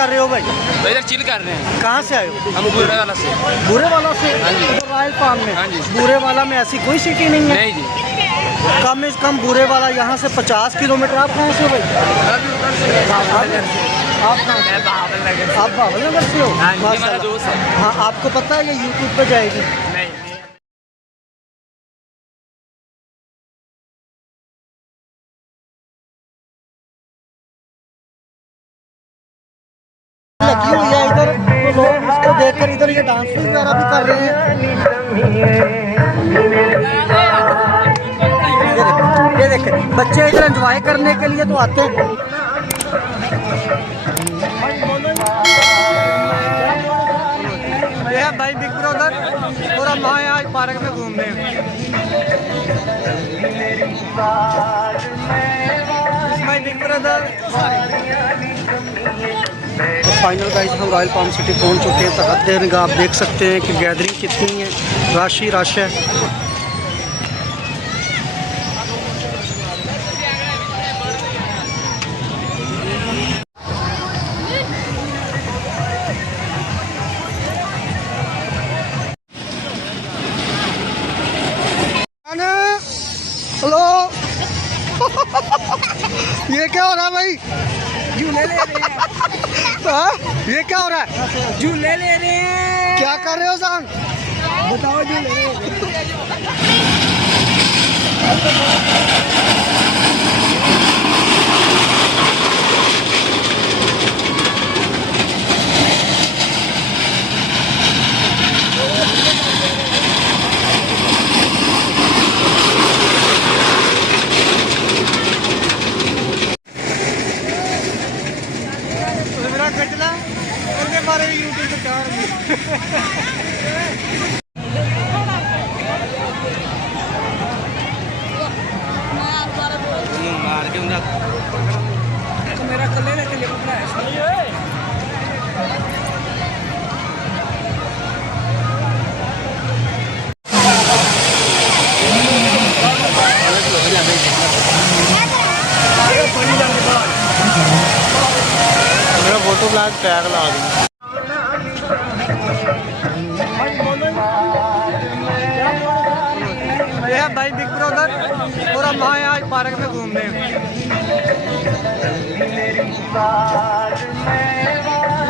कर रहे हो भाई? इधर चिल कर रहे हैं। कहाँ से आए हो? हम बुरे वाला से। बुरे वाला से? हाँ जी। तो रॉयल पाम में? हाँ जी। बुरे वाला में ऐसी कोई सिटी नहीं है? नहीं जी। कम से कम बुरे वाला यहाँ से 50 किलोमीटर। आप कहाँ से हो भाई? आप कहाँ से? आप बाबल नगर से हो? हाँ जी, हमारा माशाल्लाह। दोस्त है। हाँ, आपको पता है ये यूट्यूब पे जाएगी? नहीं। लगी हुई है इधर, तो लोग इसको देखकर इधर ये डांस वगैरह भी कर रहे हैं। ये देखे बच्चे इधर एंजॉय करने के लिए तो आते हैं। ये है भाई बिग ब्रदर और हम आए आज पार्क में घूमने। भाई बिग ब्रदर। तो फाइनल गाइस हम रॉयल पाम सिटी पहुंच चुके हैं। तहत देर आप देख सकते हैं कि गैदरिंग कितनी है, रश ही रश है। हेलो ये क्या हो रहा है भाई? झूले ले रहे हैं। हाँ? ये क्या हो रहा है? झूले ले रहे हैं। क्या कर रहे हो जान? बताओ झूले ले रहे हैं। मेरा कटला उनके बारे में यूट्यूब पे क्या मेरा कले लेके ले रहा है। मेरा फोटो ब्लॉग टैग लगा दूँ। ये है भाई बिग ब्रदर और हम आए आज पार्क में घूमने।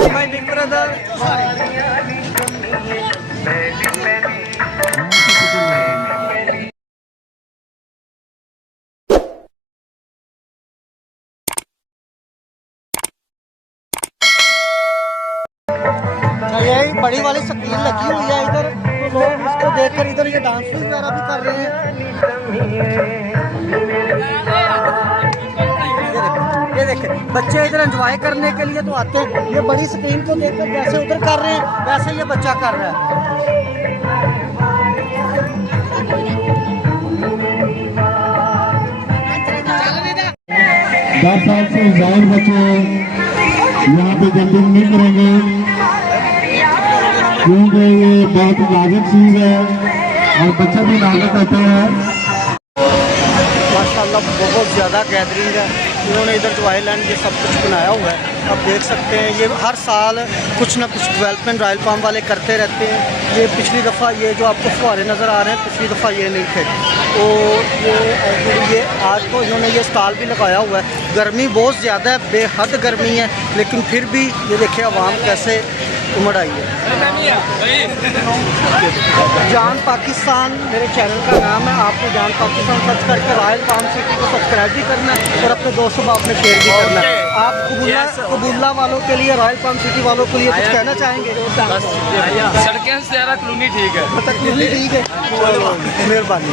भाई बिग ब्रदर। यही बड़ी वाली स्क्रीन लगी हुई है इधर, तो लोग इसको देखकर इधर ये डांस वगैरह भी कर रहे हैं। ये देखे बच्चे इधर एंजॉय करने के लिए तो आते हैं। ये बड़ी स्क्रीन को देखकर जैसे उधर कर रहे हैं वैसे ये बच्चा कर रहा है। 10 साल से जाहिर बच्चे यहाँ पे जंपिंग नहीं करेंगे क्योंकि ये बहुत नाजुक चीज है और बच्चे भी नाजुक होते हैं। माशाल्लाह बहुत ज़्यादा गैदरिंग है। इन्होंने इधर जो आइलैंड ये सब कुछ बनाया हुआ है, आप देख सकते हैं। ये हर साल कुछ ना कुछ डेवलपमेंट रॉयल पाम वाले करते रहते हैं। ये पिछली दफ़ा ये जो आपको फुहारे नज़र आ रहे हैं, पिछली दफ़ा ये नहीं थे, तो ये आज तो इन्होंने ये स्टॉल भी लगाया हुआ है। गर्मी बहुत ज़्यादा है, बेहद गर्मी है, लेकिन फिर भी ये देखिए आवाम कैसे उमड़ आई है। जान पाकिस्तान मेरे चैनल का नाम है। आपने जान पाकिस्तान सर्च करके रॉयल पाम सिटी को सब्सक्राइब भी करना है और अपने दोस्तों को आपने शेयर भी करना है। आप कबूला वालों के लिए, रॉयल पाम सिटी वालों के लिए कुछ कहना चाहेंगे? सड़कें से ज़्यादा कॉलोनी ठीक है। मतलब ठीक है, मेहरबानी।